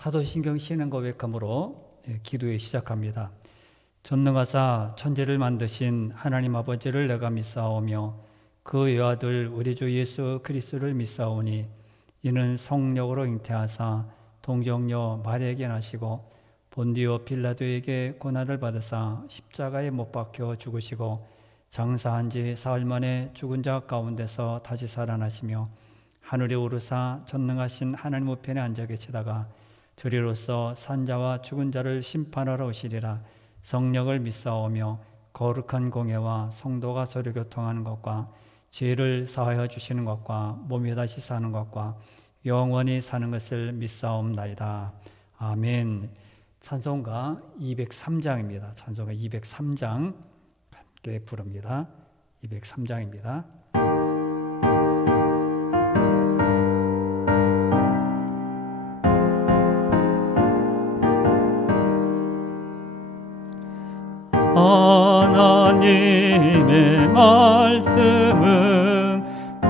사도신경 신앙 고백함으로 기도에 시작합니다. 전능하사 천지를 만드신 하나님 아버지를 내가 믿사오며 그 외아들 우리 주 예수 그리스도를 믿사오니 이는 성령으로 잉태하사 동정녀 마리아에게 나시고 본디오 빌라도에게 고난을 받으사 십자가에 못 박혀 죽으시고 장사한 지 사흘 만에 죽은 자 가운데서 다시 살아나시며 하늘에 오르사 전능하신 하나님 우편에 앉아 계시다가 저리로서 산자와 죽은 자를 심판하러 오시리라. 성령을 믿사오며 거룩한 공예와 성도가 서로 교통하는 것과 죄를 사하여 주시는 것과 몸이 다시 사는 것과 영원히 사는 것을 믿사옵나이다. 아멘. 찬송가 203장입니다. 찬송가 203장 함께 부릅니다. 203장입니다. 하나님의 말씀은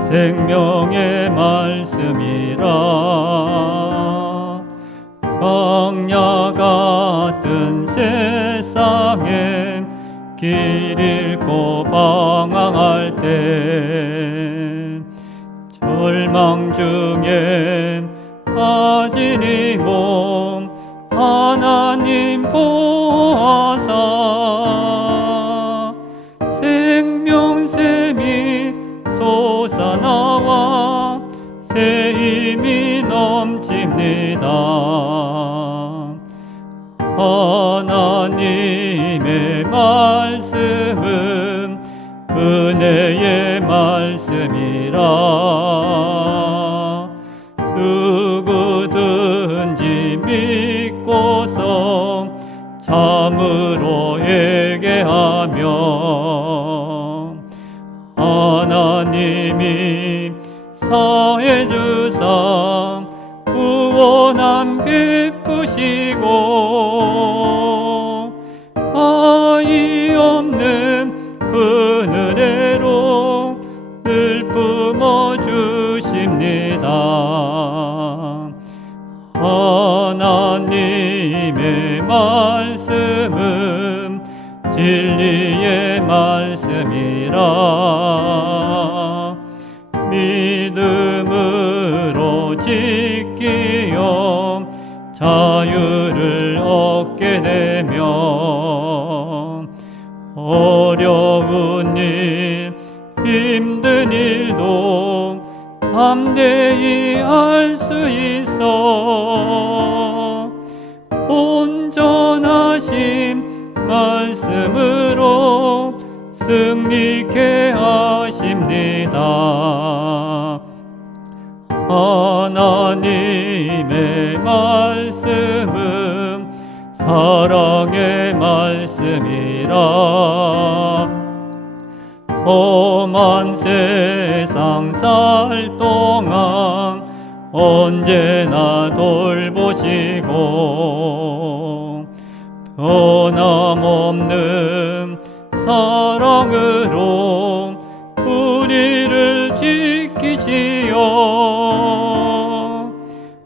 생명의 말씀이라. 광야 같은 세상에 길 잃고 방황할 때 절망 중에 빠진 이 몸 하나님 보아사 생명샘이 솟아나와 새 힘이 넘칩니다. 하나님의 말씀은 은혜의 말씀이라. 누구든지 믿고서 참으로 회개하며 하나님이 사해 주사 구원함 베푸시고 가히 없는 그 은혜로 늘 품어주십니다. 하나님의 말씀은 진리의 말씀이라. 믿음으로 지키어 자유를 얻게 되며 어려운 일 힘든 일도 담대히 할 수 있어 온전하신 말씀으로 승리케 하십니다. 하나님의 말씀은 사랑의 말씀이라. 험한 세상 살 동안 언제나 돌보시고 변함없는 사랑으로 우리를 지키시어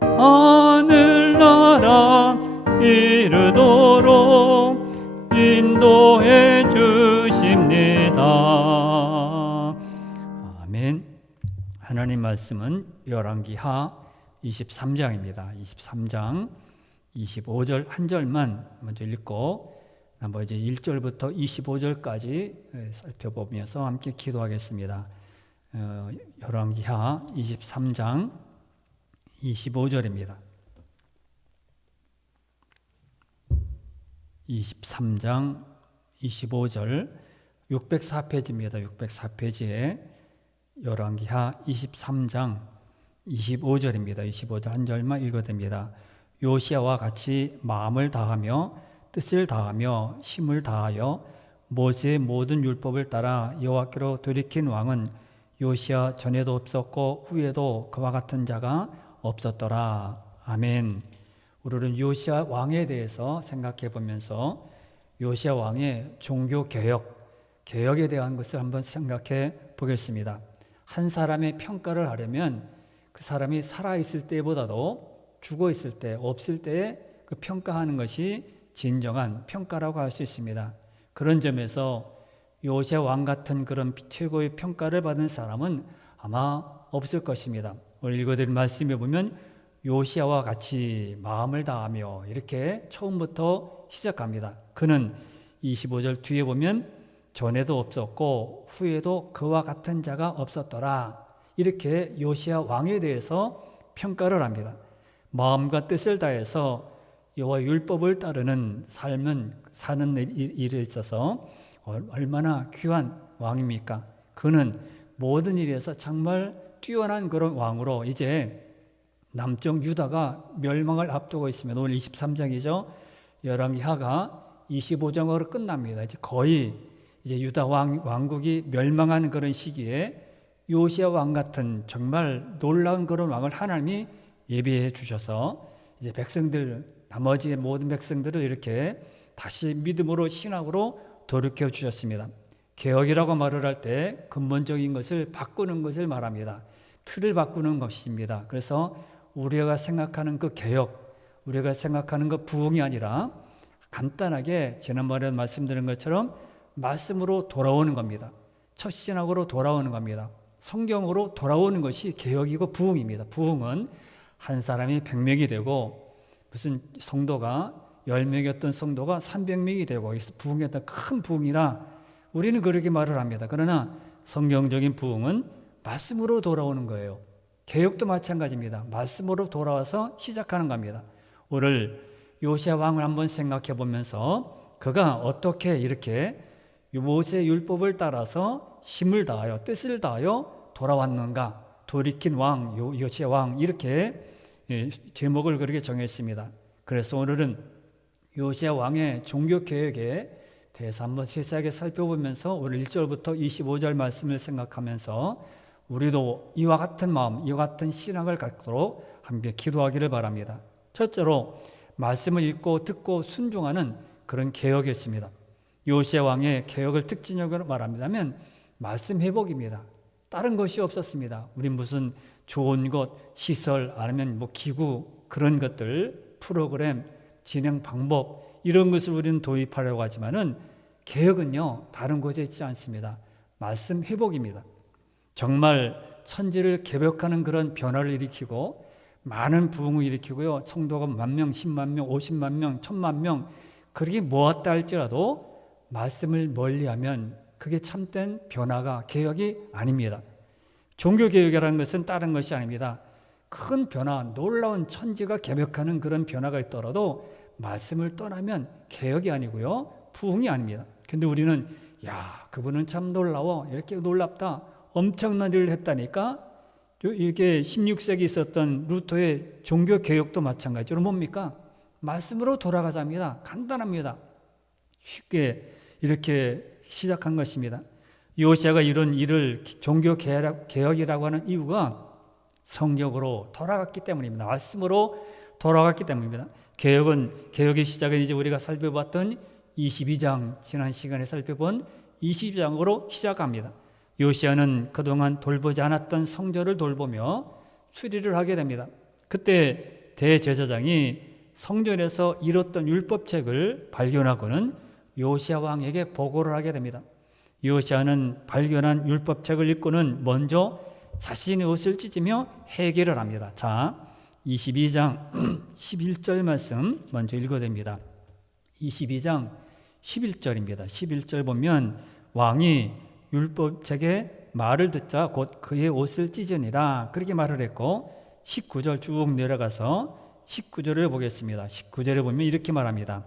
하늘나라 이르도록 인도해 주십니다. 아멘. 하나님 말씀은 열왕기하 23장입니다. 23장 25절 한 절만 먼저 읽고 나머지 1절부터 25절까지 살펴보면서 함께 기도하겠습니다. 열왕기하 23장 25절입니다. 23장 25절 604페이지입니다. 604페이지에 열왕기하 23장 25절입니다. 25절 한 절만 읽어도 됩니다. 요시야와 같이 마음을 다하며 뜻을 다하며 힘을 다하여 모세의 모든 율법을 따라 여호와께로 돌이킨 왕은 요시야 전에도 없었고 후에도 그와 같은 자가 없었더라. 아멘. 우리는 요시야 왕에 대해서 생각해 보면서 요시야 왕의 종교 개혁에 대한 것을 한번 생각해 보겠습니다. 한 사람의 평가를 하려면 그 사람이 살아있을 때보다도 죽어 있을 때, 없을 때에 그 평가하는 것이 진정한 평가라고 할 수 있습니다. 그런 점에서 요시야 왕 같은 그런 최고의 평가를 받은 사람은 아마 없을 것입니다. 오늘 읽어드린 말씀에 보면 요시야와 같이 마음을 다하며 이렇게 처음부터 시작합니다. 그는 25절 뒤에 보면 전에도 없었고 후에도 그와 같은 자가 없었더라. 이렇게 요시야 왕에 대해서 평가를 합니다. 마음과 뜻을 다해서 여호와 율법을 따르는 삶은 사는 일에 있어서 얼마나 귀한 왕입니까? 그는 모든 일에서 정말 뛰어난 그런 왕으로 이제 남쪽 유다가 멸망을 앞두고 있으면 오늘 23장이죠. 열왕기하가 25장으로 끝납니다. 이제 거의 이제 유다 왕국이 멸망하는 그런 시기에 요시야 왕 같은 정말 놀라운 그런 왕을 하나님이 예비해 주셔서 이제 백성들 나머지 모든 백성들을 이렇게 다시 믿음으로 신학으로 돌이켜 주셨습니다. 개혁이라고 말을 할 때 근본적인 것을 바꾸는 것을 말합니다. 틀을 바꾸는 것입니다. 그래서 우리가 생각하는 그 개혁, 우리가 생각하는 그 부흥이 아니라 간단하게 지난번에 말씀드린 것처럼 말씀으로 돌아오는 겁니다. 첫 신학으로 돌아오는 겁니다. 성경으로 돌아오는 것이 개혁이고 부흥입니다. 부흥은 한 사람이 100명이 되고 무슨 성도가 10명이었던 성도가 300명이 되고 부흥했던 큰 부흥이라 우리는 그렇게 말을 합니다. 그러나 성경적인 부흥은 말씀으로 돌아오는 거예요. 개혁도 마찬가지입니다. 말씀으로 돌아와서 시작하는 겁니다. 오늘 요시야 왕을 한번 생각해 보면서 그가 어떻게 이렇게 모세 율법을 따라서 힘을 다하여 뜻을 다하여 돌아왔는가, 돌이킨 왕 요시야 왕 이렇게 제목을 그렇게 정했습니다. 그래서 오늘은 요시야 왕의 종교개혁에 대해서 한번 세세하게 살펴보면서 오늘 1절부터 25절 말씀을 생각하면서 우리도 이와 같은 마음, 이와 같은 신앙을 갖도록 함께 기도하기를 바랍니다. 첫째로 말씀을 읽고 듣고 순종하는 그런 개혁이었습니다. 요시야 왕의 개혁을 특징적으로 말합니다면 말씀 회복입니다. 다른 것이 없었습니다. 우리 무슨 좋은 것, 시설, 아니면 뭐 기구 그런 것들, 프로그램, 진행 방법 이런 것을 우리는 도입하려고 하지만은 개혁은요 다른 곳에 있지 않습니다. 말씀 회복입니다. 정말 천지를 개벽하는 그런 변화를 일으키고 많은 부흥을 일으키고요. 성도가 10,000명, 100,000 명, 50만 명, 10,000만 명 그렇게 모았다 할지라도 말씀을 멀리하면 그게 참된 변화가 개혁이 아닙니다. 종교개혁이라는 것은 다른 것이 아닙니다. 큰 변화, 놀라운 천지가 개벽하는 그런 변화가 있더라도 말씀을 떠나면 개혁이 아니고요. 부흥이 아닙니다. 근데 우리는 야 그분은 참 놀라워 이렇게 놀랍다 엄청난 일을 했다니까 이게 16세기 있었던 루터의 종교개혁도 마찬가지로 뭡니까? 말씀으로 돌아가자입니다. 간단합니다. 쉽게 이렇게 시작한 것입니다. 요시야가 이런 일을 종교개혁이라고 하는 이유가 성경으로 돌아갔기 때문입니다. 말씀으로 돌아갔기 때문입니다. 개혁의 시작은 이제 우리가 살펴봤던 22장 지난 시간에 살펴본 22장으로 시작합니다. 요시야는 그동안 돌보지 않았던 성전을 돌보며 수리를 하게 됩니다. 그때 대제사장이 성전에서 잃었던 율법책을 발견하고는 요시야 왕에게 보고를 하게 됩니다. 요시야는 발견한 율법책을 읽고는 먼저 자신의 옷을 찢으며 회개를 합니다. 자, 22장 11절 말씀 먼저 읽어드립니다. 22장 11절입니다. 11절 보면 왕이 율법책의 말을 듣자 곧 그의 옷을 찢으니라 그렇게 말을 했고 19절 쭉 내려가서 19절을 보겠습니다. 19절에 보면 이렇게 말합니다.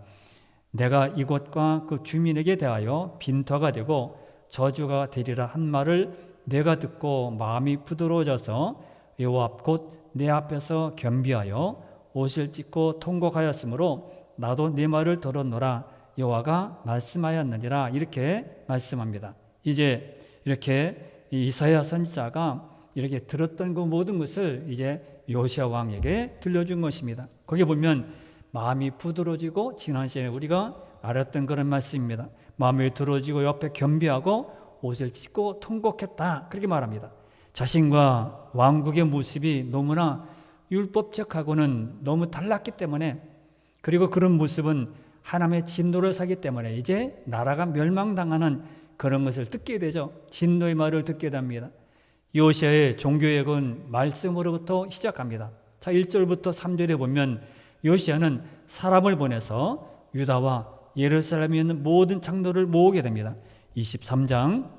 내가 이곳과 그 주민에게 대하여 빈터가 되고 저주가 되리라 한 말을 내가 듣고 마음이 부드러워져서 여호와 앞 곧 내 앞에서 겸비하여 옷을 찢고 통곡하였으므로 나도 네 말을 들었노라 여호와가 말씀하였느니라 이렇게 말씀합니다. 이제 이렇게 이사야 선지자가 이렇게 들었던 그 모든 것을 이제 요시야 왕에게 들려준 것입니다. 거기 보면 마음이 부드러워지고 지난 시간에 우리가 알았던 그런 말씀입니다. 마음이 부드러워지고 옆에 겸비하고 옷을 찢고 통곡했다 그렇게 말합니다. 자신과 왕국의 모습이 너무나 율법책하고는 너무 달랐기 때문에, 그리고 그런 모습은 하나님의 진노를 사기 때문에 이제 나라가 멸망당하는 그런 것을 듣게 되죠. 진노의 말을 듣게 됩니다. 요시아의 종교개혁은 말씀으로부터 시작합니다. 자, 1절부터 3절에 보면 요시아는 사람을 보내서 유다와 예루살렘에 있는 모든 장로를 모으게 됩니다. 23장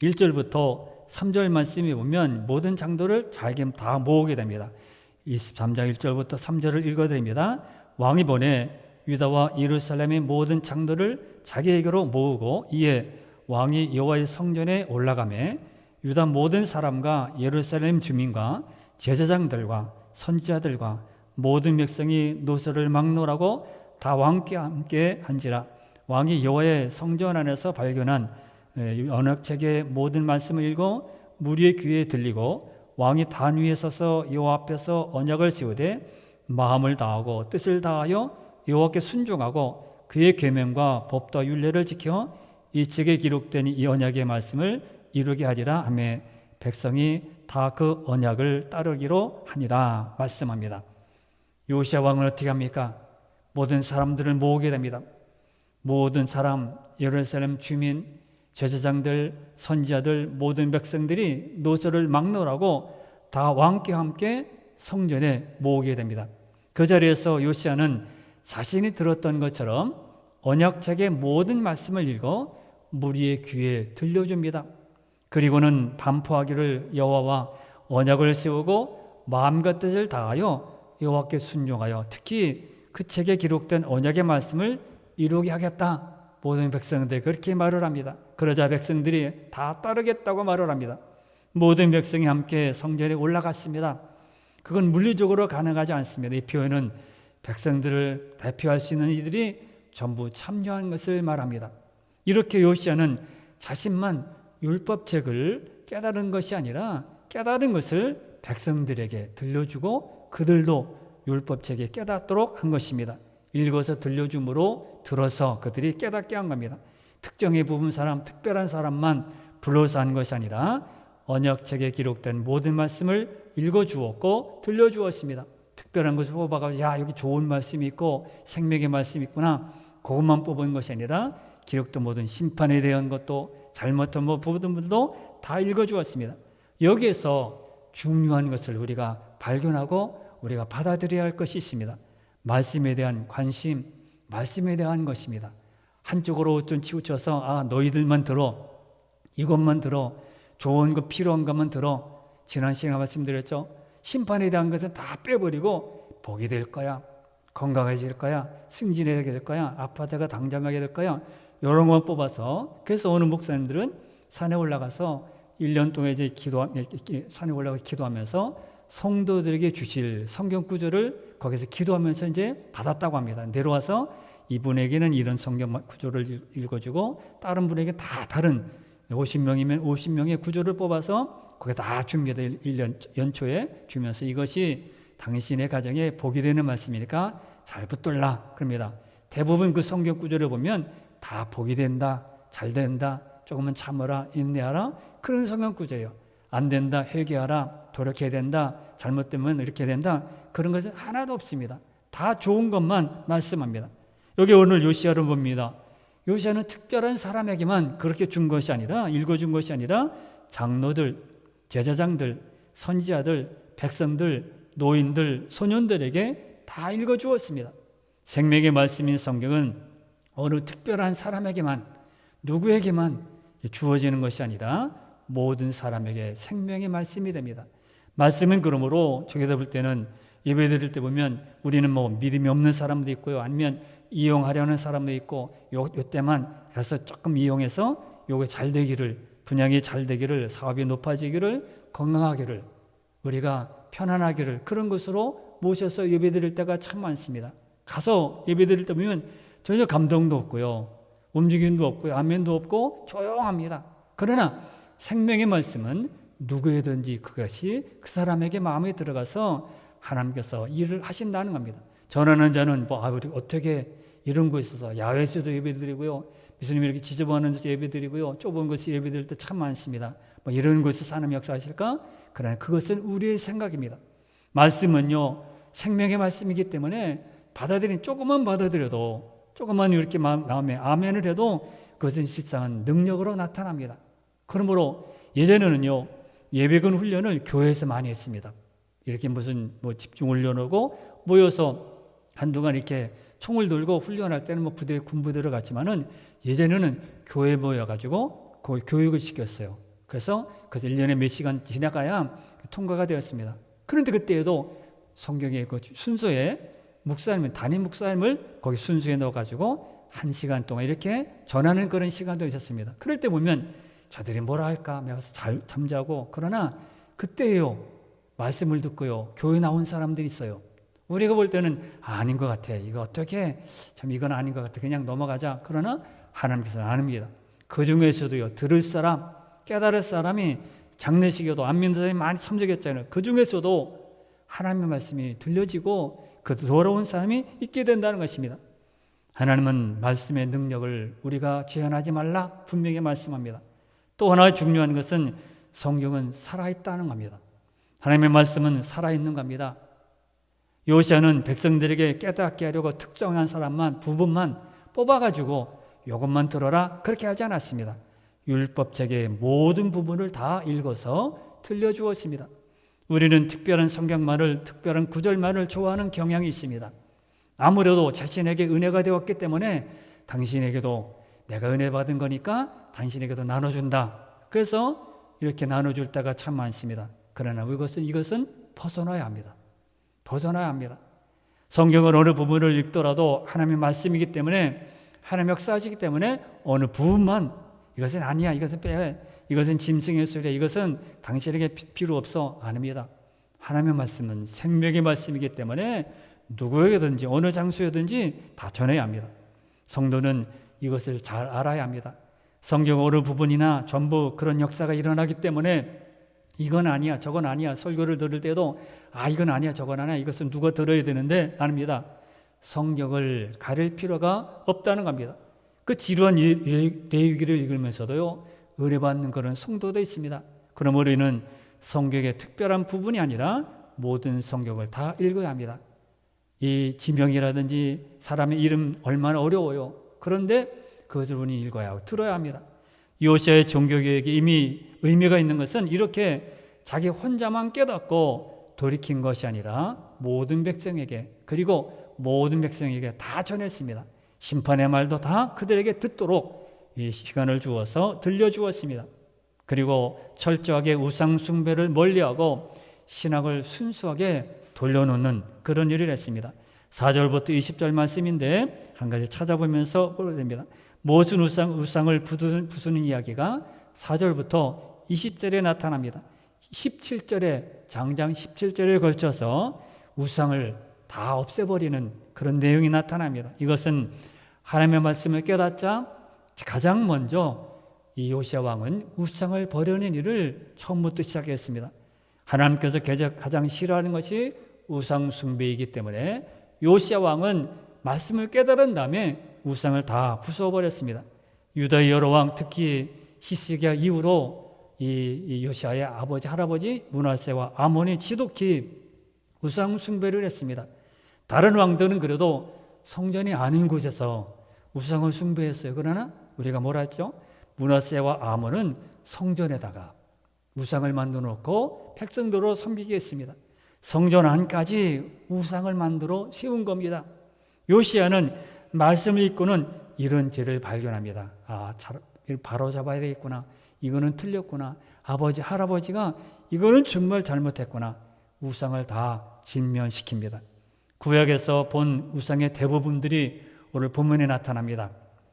1절부터 3절 말씀에 보면 모든 장로를 자기가 다 모으게 됩니다. 23장 1절부터 3절을 읽어드립니다. 왕이 보내 유다와 예루살렘의 모든 장로를 자기에게로 모으고 이에 왕이 여호와의 성전에 올라가매 유다 모든 사람과 예루살렘 주민과 제사장들과 선지자들과 모든 백성이 노소를 막노라고 다 왕께 함께 한지라. 왕이 여호와의 성전 안에서 발견한 언약책의 모든 말씀을 읽어 무리의 귀에 들리고 왕이 단 위에 서서 여호와 앞에서 언약을 세우되 마음을 다하고 뜻을 다하여 여호와께 순종하고 그의 계명과 법과 율례를 지켜 이 책에 기록된 이 언약의 말씀을 이루게 하리라 하며 백성이 다 그 언약을 따르기로 하니라 말씀합니다. 요시야 왕은 어떻게 합니까? 모든 사람들을 모으게 됩니다. 모든 사람, 예루살렘 주민, 제사장들, 선지자들, 모든 백성들이 노소를 막노라고 다 왕께 함께 성전에 모으게 됩니다. 그 자리에서 요시야는 자신이 들었던 것처럼 언약책의 모든 말씀을 읽어 무리의 귀에 들려줍니다. 그리고는 반포하기를 여호와와 언약을 세우고 마음과 뜻을 다하여 여호와께 순종하여 특히 그 책에 기록된 언약의 말씀을 이루게 하겠다. 모든 백성들이 그렇게 말을 합니다. 그러자 백성들이 다 따르겠다고 말을 합니다. 모든 백성이 함께 성전에 올라갔습니다. 그건 물리적으로 가능하지 않습니다. 이 표현은 백성들을 대표할 수 있는 이들이 전부 참여한 것을 말합니다. 이렇게 요시야는 자신만 율법책을 깨달은 것이 아니라 깨달은 것을 백성들에게 들려주고 그들도 율법책에 깨닫도록 한 것입니다. 읽어서 들려줌으로 들어서 그들이 깨닫게 한 겁니다. 특정의 부분 사람, 특별한 사람만 불러서 한 것이 아니라 언약책에 기록된 모든 말씀을 읽어주었고 들려주었습니다. 특별한 것을 뽑아가지고 야 여기 좋은 말씀이 있고 생명의 말씀이 있구나 그것만 뽑은 것이 아니라 기록된 모든 심판에 대한 것도 잘못한 부분들도 다 읽어주었습니다. 여기에서 중요한 것을 우리가 발견하고 우리가 받아들여야 할 것이 있습니다. 말씀에 대한 관심, 말씀에 대한 것입니다. 한쪽으로 좀 치우쳐서 너희들만 들어, 이것만 들어, 좋은 거 필요한 것만 들어. 지난 시간에 말씀드렸죠. 심판에 대한 것은 다 빼버리고 복이 될 거야, 건강해질 거야, 승진하게 될 거야, 아파트가 당장하게 될 거야, 이런 것 뽑아서. 그래서 어느 목사님들은 산에 올라가서 1년 동안 이제 산에 올라가서 기도하면서 성도들에게 주실 성경 구절을 거기서 기도하면서 이제 받았다고 합니다. 내려와서 이분에게는 이런 성경 구절을 읽어주고 다른 분에게 다 다른 50명이면 50명의 구절을 뽑아서 거기에 다 줍니다. 1년 연초에 주면서 이것이 당신의 가정에 복이 되는 말씀이니까 잘 붙들라 그럽니다. 대부분 그 성경 구절을 보면 다 복이 된다, 잘 된다, 조금만 참아라, 인내하라 그런 성경 구절이에요. 안 된다, 회개하라, 돌이켜야 된다, 잘못되면 이렇게 된다 그런 것은 하나도 없습니다. 다 좋은 것만 말씀합니다. 여기 오늘 요시야를 봅니다. 요시야는 특별한 사람에게만 그렇게 준 것이 아니라 읽어준 것이 아니라 장로들, 제사장들, 선지자들, 백성들, 노인들, 소년들에게 다 읽어주었습니다. 생명의 말씀인 성경은 어느 특별한 사람에게만 누구에게만 주어지는 것이 아니라 모든 사람에게 생명의 말씀이 됩니다. 말씀은 그러므로 저기다 볼 때는 예배 드릴 때 보면 우리는 뭐 믿음이 없는 사람도 있고요. 아니면 이용하려는 사람도 있고 요 때만 가서 조금 이용해서 요게 잘 되기를, 분양이 잘 되기를, 사업이 높아지기를, 건강하기를, 우리가 편안하기를 그런 것으로 모셔서 예배 드릴 때가 참 많습니다. 가서 예배 드릴 때 보면 전혀 감동도 없고요. 움직임도 없고요. 아멘도 없고 조용합니다. 그러나 생명의 말씀은 누구에든지 그것이 그 사람에게 마음에 들어가서 하나님께서 일을 하신다는 겁니다. 전하는 자는 우리 어떻게 이런 곳에서 야외에서도 예배드리고요, 예수님이 이렇게 지저분한 데서 예배드리고요, 좁은 곳에 예배드릴 때 참 많습니다. 이런 곳에서 하나님 역사하실까? 그러나 그것은 우리의 생각입니다. 말씀은요, 생명의 말씀이기 때문에 조금만 받아들여도, 조금만 이렇게 마음에 아멘을 해도 그것은 실상은 능력으로 나타납니다. 그러므로 예전에는요, 예배군 훈련을 교회에서 많이 했습니다. 이렇게 무슨 집중 훈련하고 모여서 한동안 이렇게 총을 들고 훈련할 때는 부대, 군부대로 갔지만은 예전에는 교회에 모여가지고 교육을 시켰어요. 그래서 1년에 몇 시간 지나가야 통과가 되었습니다. 그런데 그때에도 성경의 그 순서에 담임 목사님을 거기 순서에 넣어가지고 1시간 동안 이렇게 전하는 그런 시간도 있었습니다. 그럴 때 보면 저들이 뭐라 할까 하면서 잠자고, 그러나 그때요, 말씀을 듣고요, 교회 나온 사람들이 있어요. 우리가 볼 때는 아닌 것 같아, 이거 어떻게 참 이건 아닌 것 같아, 그냥 넘어가자. 그러나 하나님께서는 아닙니다. 그 중에서도요, 들을 사람, 깨달을 사람이 장례식에도 안 믿는 사람이 많이 참석했잖아요. 그 중에서도 하나님의 말씀이 들려지고 그 돌아온 사람이 있게 된다는 것입니다. 하나님은 말씀의 능력을 우리가 제한하지 말라 분명히 말씀합니다. 또 하나 중요한 것은 성경은 살아있다는 겁니다. 하나님의 말씀은 살아있는 겁니다. 요시아는 백성들에게 깨닫게 하려고 특정한 사람만, 부분만 뽑아가지고 이것만 들어라 그렇게 하지 않았습니다. 율법책의 모든 부분을 다 읽어서 들려주었습니다. 우리는 특별한 성경만을, 특별한 구절만을 좋아하는 경향이 있습니다. 아무래도 자신에게 은혜가 되었기 때문에 당신에게도 내가 은혜 받은 거니까 당신에게도 나눠준다. 그래서 이렇게 나눠줄 때가 참 많습니다. 그러나 이것은 벗어나야 합니다. 벗어나야 합니다. 성경을 어느 부분을 읽더라도 하나님의 말씀이기 때문에, 하나님 역사하시기 때문에 어느 부분만 이것은 아니야, 이것은 빼, 이것은 짐승의 소리야, 이것은 당신에게 필요 없어, 아닙니다. 하나님의 말씀은 생명의 말씀이기 때문에 누구에게든지 어느 장소에든지 다 전해야 합니다. 성도는 이것을 잘 알아야 합니다. 성경 어느 부분이나 전부 그런 역사가 일어나기 때문에 이건 아니야, 저건 아니야, 설교를 들을 때도 이건 아니야, 저건 아니야, 이것은 누가 들어야 되는데, 아닙니다. 성경을 가릴 필요가 없다는 겁니다. 그 지루한 레위기를 읽으면서도요, 은혜받는 그런 성도도 있습니다. 그럼 우리는 성경의 특별한 부분이 아니라 모든 성경을 다 읽어야 합니다. 이 지명이라든지 사람의 이름 얼마나 어려워요. 그런데 그것을 우리 읽어야 하고 들어야 합니다. 요시아의 종교개혁이 이미 의미가 있는 것은 이렇게 자기 혼자만 깨닫고 돌이킨 것이 아니라 모든 백성에게, 그리고 모든 백성에게 다 전했습니다. 심판의 말도 다 그들에게 듣도록 이 시간을 주어서 들려주었습니다. 그리고 철저하게 우상 숭배를 멀리하고 신학을 순수하게 돌려놓는 그런 일을 했습니다. 4절부터 20절 말씀인데 한 가지 찾아보면서 보게 됩니다. 모든 우상을 부수는 이야기가 4절부터 20절에 나타납니다. 17절에, 장장 17절에 걸쳐서 우상을 다 없애버리는 그런 내용이 나타납니다. 이것은 하나님의 말씀을 깨닫자 가장 먼저 이 요시야 왕은 우상을 버리는 일을 처음부터 시작했습니다. 하나님께서 가장 싫어하는 것이 우상 숭배이기 때문에 요시야 왕은 말씀을 깨달은 다음에 우상을 다 부숴버렸습니다. 유다의 여러 왕, 특히 히스기야 이후로 이 요시야의 아버지, 할아버지 므낫세와 아몬이 지독히 우상 숭배를 했습니다. 다른 왕들은 그래도 성전이 아닌 곳에서 우상을 숭배했어요. 그러나 우리가 뭐라 했죠? 므낫세와 아몬은 성전에다가 우상을 만들어 놓고 백성들로 섬기게 했습니다. 성전 안까지 우상을 만들어 세운 겁니다. 요시야는 말씀을 읽고는 이런 죄를 발견합니다. 바로 잡아야 되겠구나. 이거는 틀렸구나. 아버지, 할아버지가 이거는 정말 잘못했구나. 우상을 다 진면시킵니다. 구약에서 본 우상의 대부분들이 오늘 본문에 나타납니다.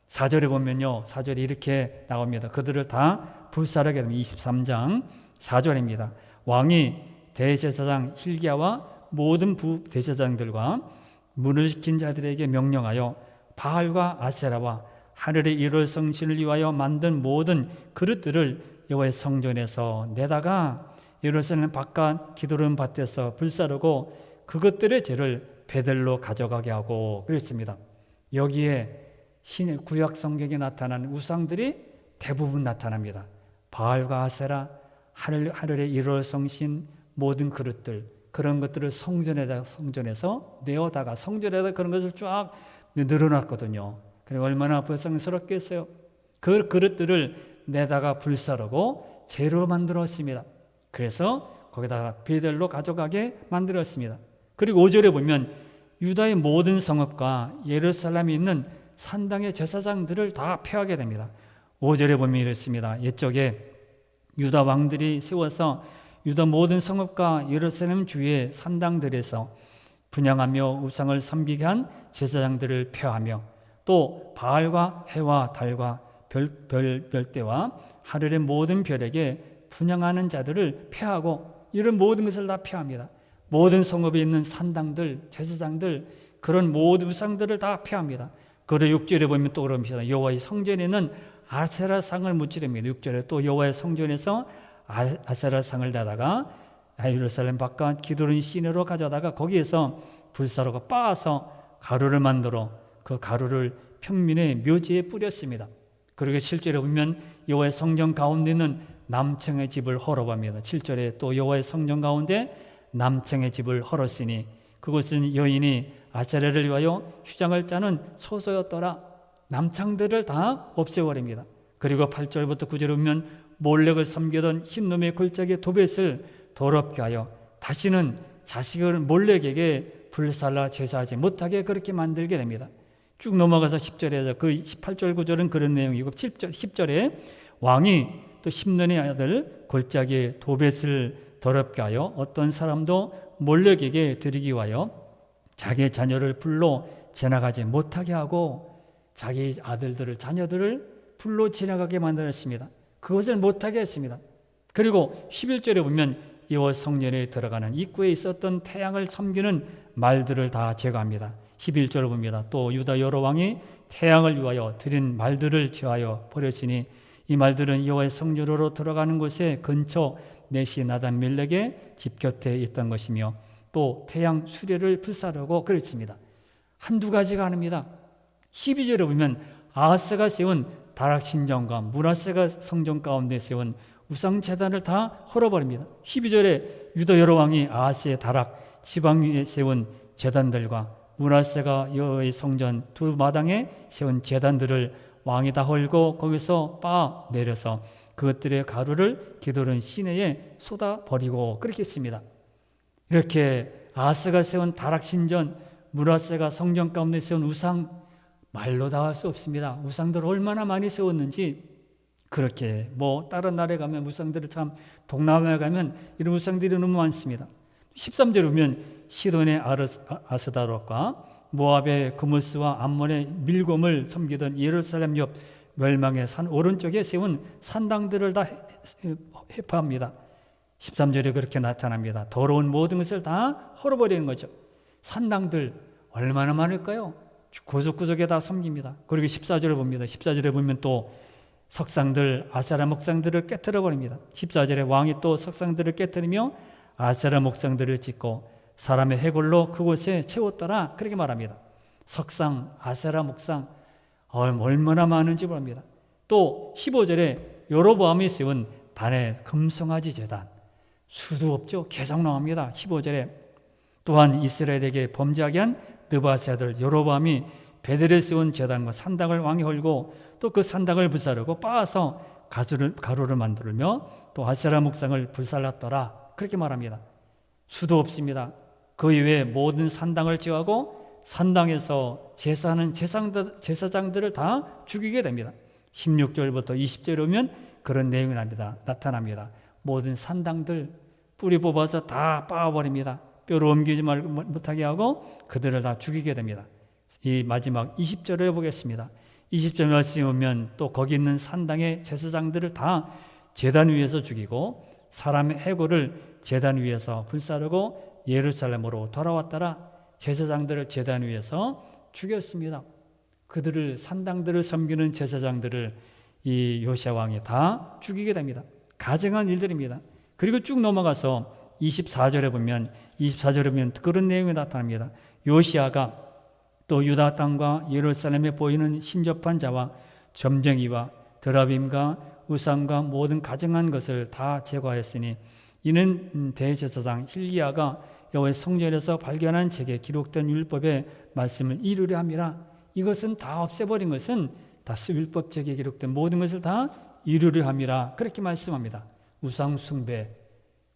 4절에 보면요, 4절이 이렇게 나옵니다. 그들을 다 불살하게 됩니다. 23장 4절입니다. 왕이 대제사장 hil기야와 모든 부대제사장들과 문을 지킨 자들에게 명령하여 바알과 아세라와 하늘의 일월 성신을 위하여 만든 모든 그릇들을 여호와의 성전에서 내다가 예루살렘 바깥 기드론 밭에서 불사르고 그것들의 죄를 베들로 가져가게 하고 그랬습니다. 여기에 신의 구약 성경에 나타난 우상들이 대부분 나타납니다. 바알과 아세라, 하늘의 일월 성신, 모든 그릇들, 그런 것들을 성전에서 내어다가 성전에다 그런 것을 쫙 늘어놨거든요. 그리고 얼마나 불쌍스럽겠어요. 그 그릇들을 내다가 불사르고 재로 만들었습니다. 그래서 거기다가 베델로 가져가게 만들었습니다. 그리고 5절에 보면 유다의 모든 성읍과 예루살렘에 있는 산당의 제사장들을 다 폐하게 됩니다. 5절에 보면 이렇습니다. 옛적에 유다 왕들이 세워서 유다 모든 성읍과 예루살렘 주의 산당들에서 분향하며 우상을 섬기게 한 제사장들을 폐하며 또 바알과 해와 달과 별대와 하늘의 모든 별에게 분향하는 자들을 폐하고 이런 모든 것을 다 폐합니다. 모든 성읍에 있는 산당들, 제사장들 그런 모든 우상들을 다 폐합니다. 그리고 6절에 보면 또 그럽니다. 여호와의 성전에는 아세라상을 무찌릅니다. 6절에 또 여호와의 성전에서 아세라상을 다다가 예루살렘 바깥 기드론 시내로 가져다가 거기에서 불사르고 빻아서 가루를 만들어 그 가루를 평민의 묘지에 뿌렸습니다. 그리고 7절에 보면 여호와의 성전 가운데 있는 남청의 집을 헐어봅니다. 7절에 또 여호와의 성전 가운데 남청의 집을 헐었으니 그것은 여인이 아세라를 위하여 휴장을 짜는 소소였더라. 남창들을 다 없애버립니다. 그리고 8절부터 9절에 보면 몰렉을 섬기던 흰놈의 골짜기 도벳을 더럽게 하여 다시는 자식을 몰렉에게 불살라 제사하지 못하게 그렇게 만들게 됩니다. 쭉 넘어가서 10절에서 그 18절 9절은 그런 내용이고 10절에 왕이 또 심론의 아들 골짜기 도벳을 더럽게 하여 어떤 사람도 몰렉에게 드리기 위하여 자기의 자녀를 불로 지나가지 못하게 하고 자기 아들들을 자녀들을 불로 지나가게 만들었습니다. 그것을 못하게 했습니다. 그리고 11절에 보면 여호와 성전에 들어가는 입구에 있었던 태양을 섬기는 말들을 다 제거합니다. 11절을 봅니다. 또 유다 여러 왕이 태양을 위하여 드린 말들을 제하여 버렸으니 이 말들은 여호와의 성전으로 들어가는 곳에 근처 네시 나단 멜렉의 집 곁에 있던 것이며 또 태양 수레를 불사르고 그랬습니다. 한두 가지가 아닙니다. 12절에 보면 아하스가 세운 다락신전과 므낫세가 성전 가운데 세운 우상제단을 다 헐어버립니다. 12절에 유다 여러 왕이 아하스의 다락 지방 위에 세운 제단들과 므낫세가 여호와의 성전 두 마당에 세운 제단들을 왕이 다 헐고 거기서 빻아 내려서 그것들의 가루를 기드론 시내에 쏟아버리고 그렇게 했습니다. 이렇게 아하스가 세운 다락신전, 므낫세가 성전 가운데 세운 우상, 말로 다 할 수 없습니다. 우상들을 얼마나 많이 세웠는지. 그렇게 다른 나라에 가면 우상들을 참 동남아에 가면 이런 우상들이 너무 많습니다. 13절에 보면 시돈의 아스다롯과 모압의 그무스와 암몬의 밀곰을 섬기던 예루살렘 옆 멸망의 산 오른쪽에 세운 산당들을 다 회파합니다. 13절에 그렇게 나타납니다. 더러운 모든 것을 다 헐어버리는 거죠. 산당들 얼마나 많을까요? 구석구석에 다 섬깁니다. 그리고 14절을 봅니다. 14절에 보면 또 석상들, 아세라 목상들을 깨트려 버립니다. 14절에 왕이 또 석상들을 깨트리며 아세라 목상들을 짓고 사람의 해골로 그곳에 채웠더라 그렇게 말합니다. 석상, 아세라 목상 얼마나 많은지 모릅니다. 또 15절에 여로보암이 세운 단의 금송아지 제단 수도 없죠. 계속 나옵니다. 15절에 또한 이스라엘에게 범죄하게 한 느바세 아들 여로보암이 베델에 세운 제단과 산당을 왕이 헐고 또 그 산당을 불사르고 빻아서 가루를 만들며 또 아세라 목상을 불살랐더라 그렇게 말합니다. 수도 없습니다. 그 이외에 모든 산당을 제하고 산당에서 제사하는 제사장들을 다 죽이게 됩니다. 16절부터 20절에 오면 그런 내용이 나타납니다. 모든 산당들 뿌리 뽑아서 다 빻아버립니다. 뼈를 옮기지 못하게 하고 그들을 다 죽이게 됩니다. 이 마지막 20절을 보겠습니다. 20절 말씀에 보면 또 거기 있는 산당의 제사장들을 다 제단 위에서 죽이고 사람의 해골을 제단 위에서 불사르고 예루살렘으로 돌아왔더라. 제사장들을 제단 위에서 죽였습니다. 그들을 산당들을 섬기는 제사장들을 이 요시야 왕이 다 죽이게 됩니다. 가증한 일들입니다. 그리고 쭉 넘어가서 24절에 보면 그런 내용이 나타납니다. 요시야가 또 유다 땅과 예루살렘에 보이는 신접한 자와 점쟁이와 드라빔과 우상과 모든 가증한 것을 다 제거하였으니 이는 대제사장 힐기야가 여호와의 성전에서 발견한 책에 기록된 율법의 말씀을 이루려 함이라. 이것은 다 없애버린 것은 다 율법책에 기록된 모든 것을 다 이루려 함이라. 그렇게 말씀합니다. 우상 숭배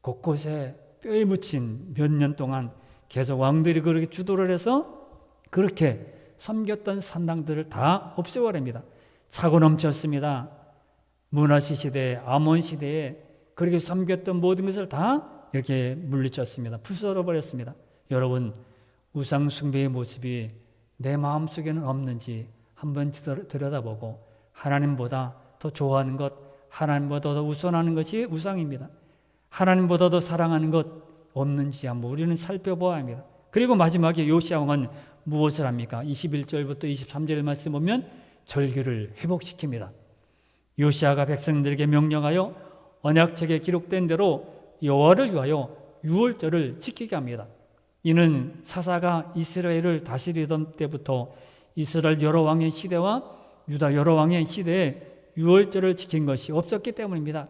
곳곳에 뼈에 묻힌 몇 년 동안 계속 왕들이 그렇게 주도를 해서 그렇게 섬겼던 산당들을 다 없애버립니다. 차고 넘쳤습니다. 문하시 시대에, 아몬 시대에 그렇게 섬겼던 모든 것을 다 이렇게 물리쳤습니다. 부숴버렸습니다. 여러분, 우상 숭배의 모습이 내 마음속에는 없는지 한번 들여다보고 하나님보다 더 좋아하는 것, 하나님보다 더 우선하는 것이 우상입니다. 하나님보다 더 사랑하는 것 없는지 한번 우리는 살펴보아야 합니다. 그리고 마지막에 요시야 왕은 무엇을 합니까? 21절부터 23절 말씀 보면 절기를 회복시킵니다. 요시야가 백성들에게 명령하여 언약책에 기록된 대로 여호와를 위하여 유월절을 지키게 합니다. 이는 사사가 이스라엘을 다스리던 때부터 이스라엘 여러 왕의 시대와 유다 여러 왕의 시대에 유월절을 지킨 것이 없었기 때문입니다.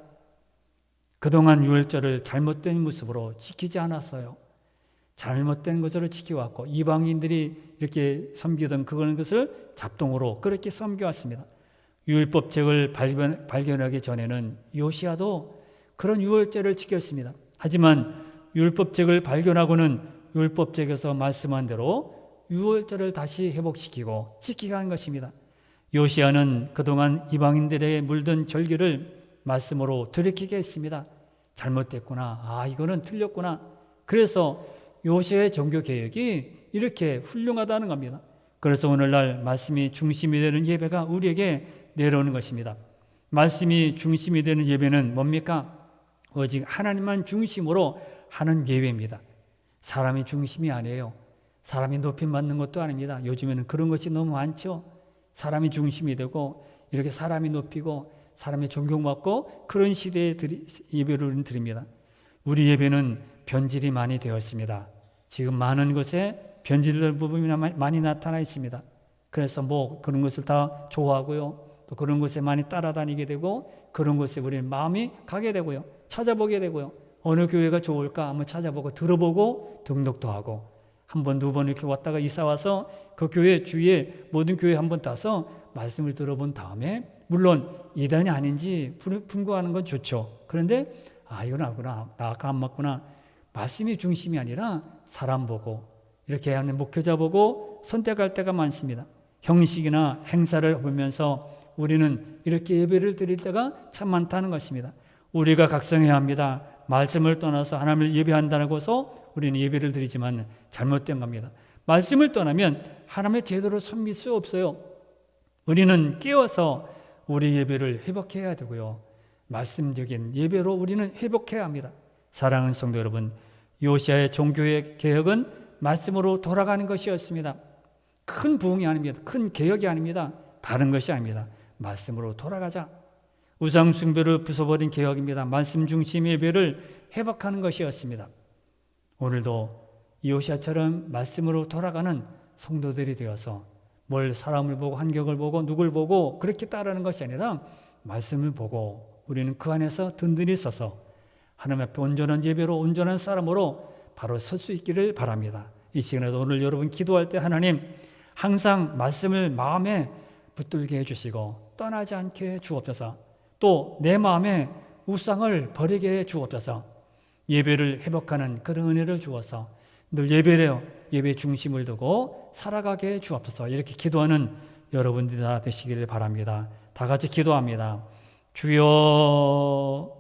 그동안 유월절을 잘못된 모습으로 지키지 않았어요. 잘못된 것으로 지켜왔고 이방인들이 이렇게 섬기던 것을 잡동으로 그렇게 섬겨왔습니다. 율법책을 발견하기 전에는 요시야도 그런 유월절을 지켰습니다. 하지만 율법책을 발견하고는 율법책에서 말씀한 대로 유월절을 다시 회복시키고 지키게 한 것입니다. 요시야는 그동안 이방인들에게 물든 절기를 말씀으로 돌이키게 했습니다. 잘못됐구나. 이거는 틀렸구나. 그래서 요시야의 종교개혁이 이렇게 훌륭하다는 겁니다. 그래서 오늘날 말씀이 중심이 되는 예배가 우리에게 내려오는 것입니다. 말씀이 중심이 되는 예배는 뭡니까? 오직 하나님만 중심으로 하는 예배입니다. 사람이 중심이 아니에요. 사람이 높임받는 것도 아닙니다. 요즘에는 그런 것이 너무 많죠. 사람이 중심이 되고 이렇게 사람이 높이고 사람이 존경받고 그런 시대에 예배를 드립니다. 우리 예배는 변질이 많이 되었습니다. 지금 많은 곳에 변질된 부분이 많이 나타나 있습니다. 그래서 그런 것을 다 좋아하고요. 또 그런 곳에 많이 따라다니게 되고 그런 곳에 우리는 마음이 가게 되고요. 찾아보게 되고요. 어느 교회가 좋을까 한번 찾아보고 들어보고 등록도 하고 한 번, 두 번 이렇게 왔다가 이사 와서 그 교회 주위에 모든 교회 한번 따서 말씀을 들어본 다음에 물론 이단이 아닌지 분고하는 건 좋죠. 그런데 이건 아구나, 나 아까 안 맞구나. 말씀이 중심이 아니라 사람 보고 이렇게 하는 목회자 보고 선택할 때가 많습니다. 형식이나 행사를 보면서 우리는 이렇게 예배를 드릴 때가 참 많다는 것입니다. 우리가 각성해야 합니다. 말씀을 떠나서 하나님을 예배한다고서 우리는 예배를 드리지만 잘못된 겁니다. 말씀을 떠나면 하나님을 제대로 섬길 수 없어요. 우리는 깨어서 우리 예배를 회복해야 되고요. 말씀적인 예배로 우리는 회복해야 합니다. 사랑하는 성도 여러분, 요시야의 종교의 개혁은 말씀으로 돌아가는 것이었습니다. 큰 부흥이 아닙니다. 큰 개혁이 아닙니다. 다른 것이 아닙니다. 말씀으로 돌아가자. 우상 숭배를 부숴버린 개혁입니다. 말씀 중심 예배를 회복하는 것이었습니다. 오늘도 요시야처럼 말씀으로 돌아가는 성도들이 되어서 뭘 사람을 보고 환경을 보고 누굴 보고 그렇게 따르는 것이 아니라 말씀을 보고 우리는 그 안에서 든든히 서서 하나님 앞에 온전한 예배로 온전한 사람으로 바로 설 수 있기를 바랍니다. 이 시간에도 오늘 여러분 기도할 때 하나님 항상 말씀을 마음에 붙들게 해주시고 떠나지 않게 해 주옵소서. 또 내 마음에 우상을 버리게 해 주옵소서. 예배를 회복하는 그런 은혜를 주어서 늘 예배 중심을 두고 살아가게 해 주옵소서. 이렇게 기도하는 여러분들이 다 되시기를 바랍니다. 다 같이 기도합니다. 주여